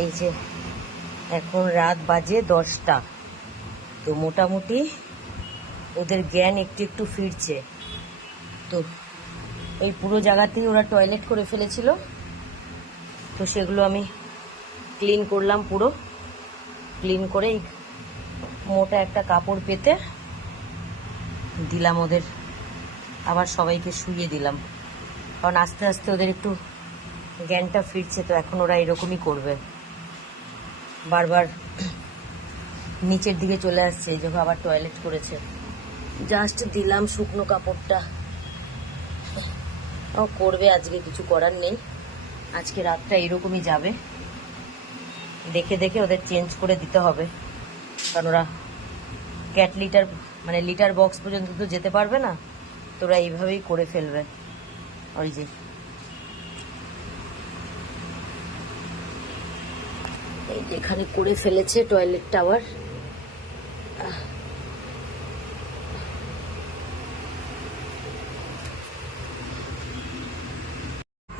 এই যে এখন রাত বাজে 10টা, তো মোটামুটি ওদের জ্ঞান একটু একটু ফিরছে। তো এই পুরো জায়গাতেই ওরা টয়লেট করে ফেলেছিল, তো সেগুলো আমি ক্লিন করলাম, পুরো ক্লিন করে মোটা একটা কাপড় পেতে দিলাম ওদের, আবার সবাইকে শুইয়ে দিলাম, কারণ আস্তে আস্তে ওদের একটু জ্ঞানটা ফিরছে। তো এখন ওরা এরকমই করবে, বারবার নিচের দিকে চলে আসছে, এই যখন আবার টয়লেট করেছে। জাস্ট দিলাম শুকনো কাপড়টা, ও করবে, আজকে কিছু করার নেই, আজকে রাতটা এরকমই যাবে। দেখে দেখে ওদের চেঞ্জ করে দিতে হবে, কারণ ওরা ক্যাট লিটার মানে লিটার বক্স পর্যন্ত তো যেতে পারবে না, তো ওরা এইভাবেই করে ফেলবে। ওই যে এখানে করে ফেলেছে টয়লেটটা আবার।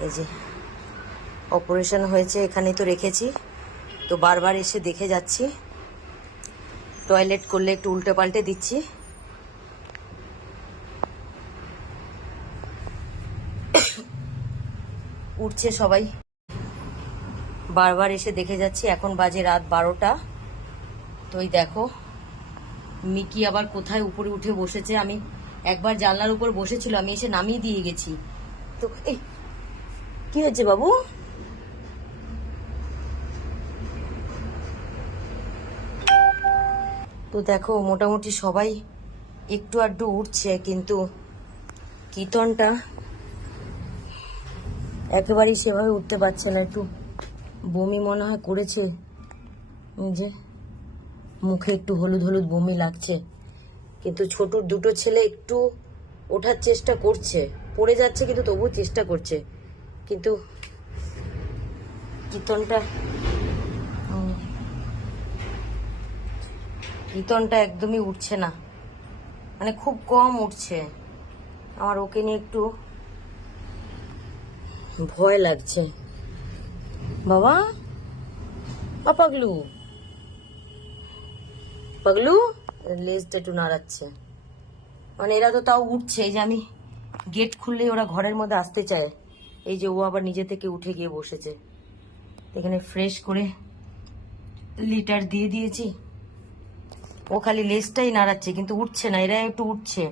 এই যে অপারেশন হয়েছে, এখানেই তো রেখেছি, তো বারবার এসে দেখে যাচ্ছি, টয়লেট করলে একটু উল্টে পাল্টে দিচ্ছি। উঠছে সবাই, বারবার এসে দেখে যাচ্ছি। এখন বাজে রাত 12টা, তো এই দেখো মিকি আবার কোথায় উপরে উঠে বসেছে। আমি একবার জানলার উপর বসেছিল, আমি এসে নামিয়ে দিয়ে গেছি। তো এই কি হয়েছে বাবু? তো দেখো মোটামুটি সবাই একটু আধটু উঠছে, কিন্তু কীর্তনটা একেবারেই সেভাবে উঠতে পারছে না, একটু বমি মনে হয় করেছে, যে মুখে একটু হলুদ হলুদ বমি লাগছে। কিন্তু ছোটুর দুটো ছেলে একটু ওঠার চেষ্টা করছে, পড়ে যাচ্ছে কিন্তু তবুও চেষ্টা করছে, কিন্তু কীর্তনটা একদমই উঠছে না, মানে খুব কম উঠছে। আমার ওকে নিয়ে একটু ভয় লাগছে। বাবা, পাগলু পাগলু লেজটা একটু নাড়াচ্ছে, মানে এরা তো তাও উঠছে। এই যে আমি গেট খুললেই ওরা ঘরের মধ্যে আসতে চায়। এই যে ও আবার নিজে থেকে উঠে গিয়ে বসেছে, এখানে ফ্রেশ করে লিটার দিয়ে দিয়েছি, ও খালি লেজটাই নাড়াচ্ছে কিন্তু উঠছে না। এরা একটু উঠছে,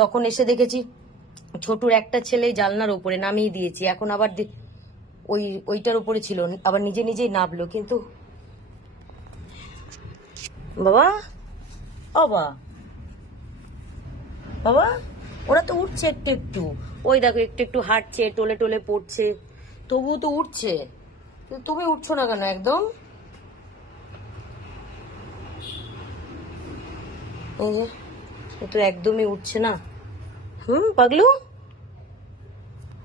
তখন এসে দেখেছি ছোটুর একটা ছেলে জানলার উপরে নামিয়ে দিয়েছি, এখন আবার ওইটার উপরে ছিল, আবার নিজে নিজেই নামলো। কিন্তু বাবা, বাবা বাবা, ওরা তো উঠছে একটু একটু, ওই দেখো একটু একটু হাঁটছে, টোলে টোলে পড়ছে, তবুও তো উঠছে। তুমি উঠছো না কেন একদম? এই যে তো একদমই উঠছে না। পাগলু,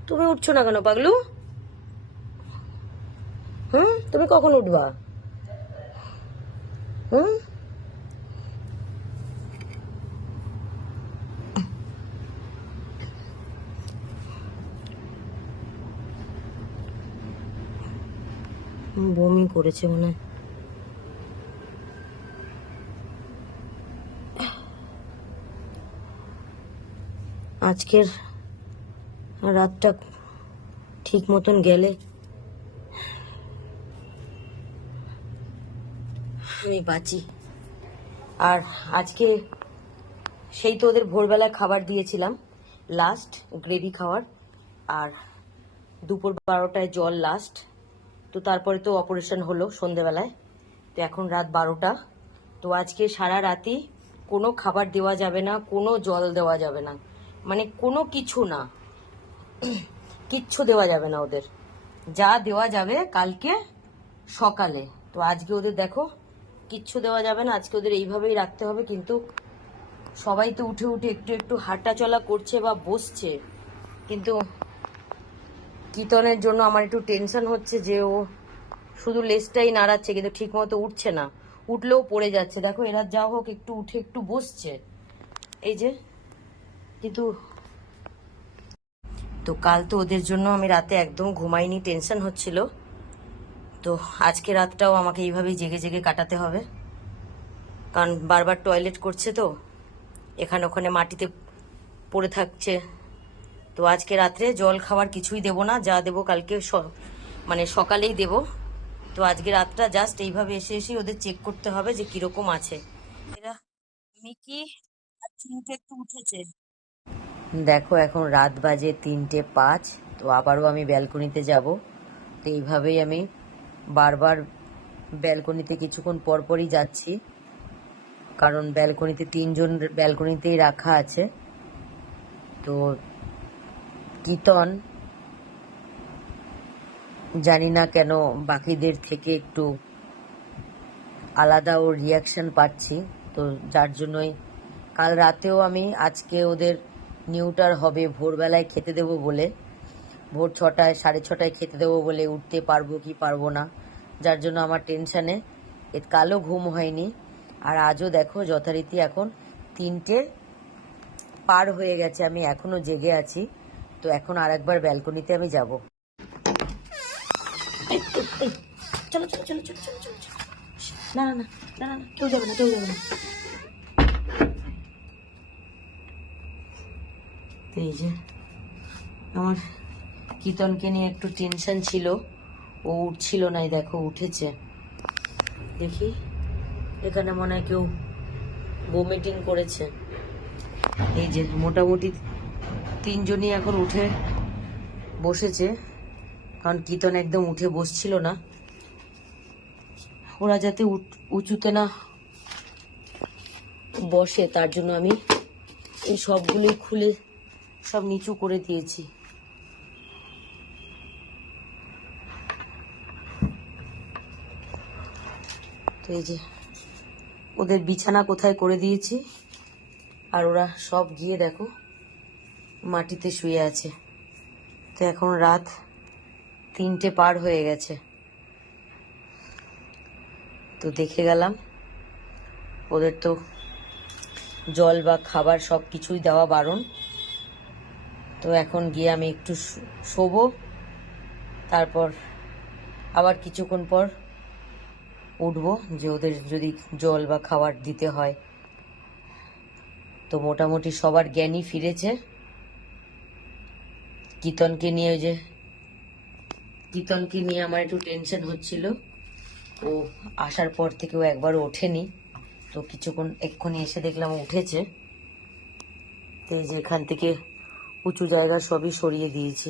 তুমি উঠছো না কেন পাগলু? তুমি কখন উঠবা? বমি করেছে মনে হয়। আজকের রাতটা ঠিক মতন গেলে আমি বাঁচি। আর আজকে সেই তো ওদের ভোরবেলায় খাবার দিয়েছিলাম, লাস্ট গ্রেভি খাওয়ার, আর দুপুর 12টায় জল লাস্ট। তো তারপরে তো অপারেশন হলো সন্ধেবেলায়, তো এখন রাত 12টা। তো আজকে সারা রাতি কোনো খাবার দেওয়া যাবে না, কোনো জল দেওয়া যাবে না, মানে কোনো কিছু না, কিচ্ছু দেওয়া যাবে না ওদের। যা দেওয়া যাবে কালকে সকালে। তো আজকে ওদের দেখো কিচ্ছু দেওয়া যাবে না, আজকে ওদের এইভাবেই রাখতে হবে। কিন্তু সবাই তো উঠে উঠে একটু একটু হাঁটা চলা করছে বা বসছে, কিন্তু কীর্তনের জন্য আমার একটু টেনশন হচ্ছে যে ও শুধু লেজটাই নাড়াচ্ছে কিন্তু ঠিক মতো উঠছে না, উঠলেও পড়ে যাচ্ছে। দেখো এরা যা হোক একটু উঠে একটু বসছে, এই যে। কিন্তু তো কাল তো ওদের জন্য আমি রাতে একদম ঘুমাইনি, টেনশন হচ্ছিল। তো আজকে রাতটাও আমাকে এইভাবেই জেগে জেগে কাটাতে হবে, কারণ বারবার টয়লেট করছে তো, এখানে ওখানে মাটিতে পড়ে থাকছে। তো আজকে রাত্রে জল খাবার কিছুই দেব না, যা দেবো কালকে মানে সকালেই দেব। তো আজকে রাতটা জাস্ট এইভাবে এসে এসে ওদের চেক করতে হবে যে কিরকম আছে। এরা মিকি আর চিনতে একটু উঠেছে। দেখো এখন রাত বাজে 3:05। তো আবারও আমি ব্যালকনিতে যাব। তো এইভাবেই আমি বারবার ব্যালকনিতে কিছুক্ষণ পরপরই যাচ্ছি, কারণ ব্যালকনিতে 3জন ব্যালকনিতেই রাখা আছে। তো কীর্তন জানি না কেন বাকিদের থেকে একটু আলাদা ওর রিয়াকশন পাচ্ছি, তো যার জন্যই কাল রাতেও আমি আজকে ওদের নিউটার হবে ভোরবেলায় খেতে দেবো বলে, ভোর 6টায় 6:30 খেতে দেবো বলে উঠতে পারবো কি পারবো না, যার জন্য আমার টেনশানে কালও ঘুম হয়নি। আর আজও দেখো যথারীতি এখন 3টে পার হয়ে গেছে, আমি এখনও জেগে আছি। তো এখন আর একবার ব্যালকনিতে আমি যাব। চলো চলো চলো চলো চলো চলো। না না না না না, কেউ যাবে না, কেউ যাবে না। তো এই যে আমার কীর্তনকে নিয়ে একটু টেনশন ছিল, ও উঠছিল না, দেখো উঠেছে। দেখি এখানে মনে হয় কেউ ভমিটিং করেছে। এই যে মোটামুটি 3জনই এখন উঠে বসেছে, কারণ কীর্তন একদম উঠে বসছিল না। ওরা যাতে উঁচুতে না বসে তার জন্য আমি এই সবগুলোই খুলে সব নিচু করে দিয়েছি। তো এই যে ওদের বিছানা কোথায় করে দিয়েছি, আর ওরা সব গিয়ে দেখো মাটিতে শুয়ে আছে। তো এখন রাত 3টে পার হয়ে গেছে। তো দেখে গেলাম, ওদের তো জল বা খাবার সব কিছুই দেওয়া বারণ। তো এখন গিয়ে আমি একটু শোবো, তারপর আবার কিছুক্ষণ পর উঠবো, যে ওদের যদি জল বা খাবার দিতে হয়। তো মোটামুটি সবার জ্ঞানই ফিরেছে। কীর্তনকে নিয়ে আমার একটু টেনশন হচ্ছিল, ও আসার পর থেকে ও একবারও ওঠেনি। তো কিছুক্ষণ এক্ষুনি এসে দেখলাম উঠেছে। তো এই যে এখান থেকে উঁচু জায়গা সবই সরিয়ে দিয়েছি।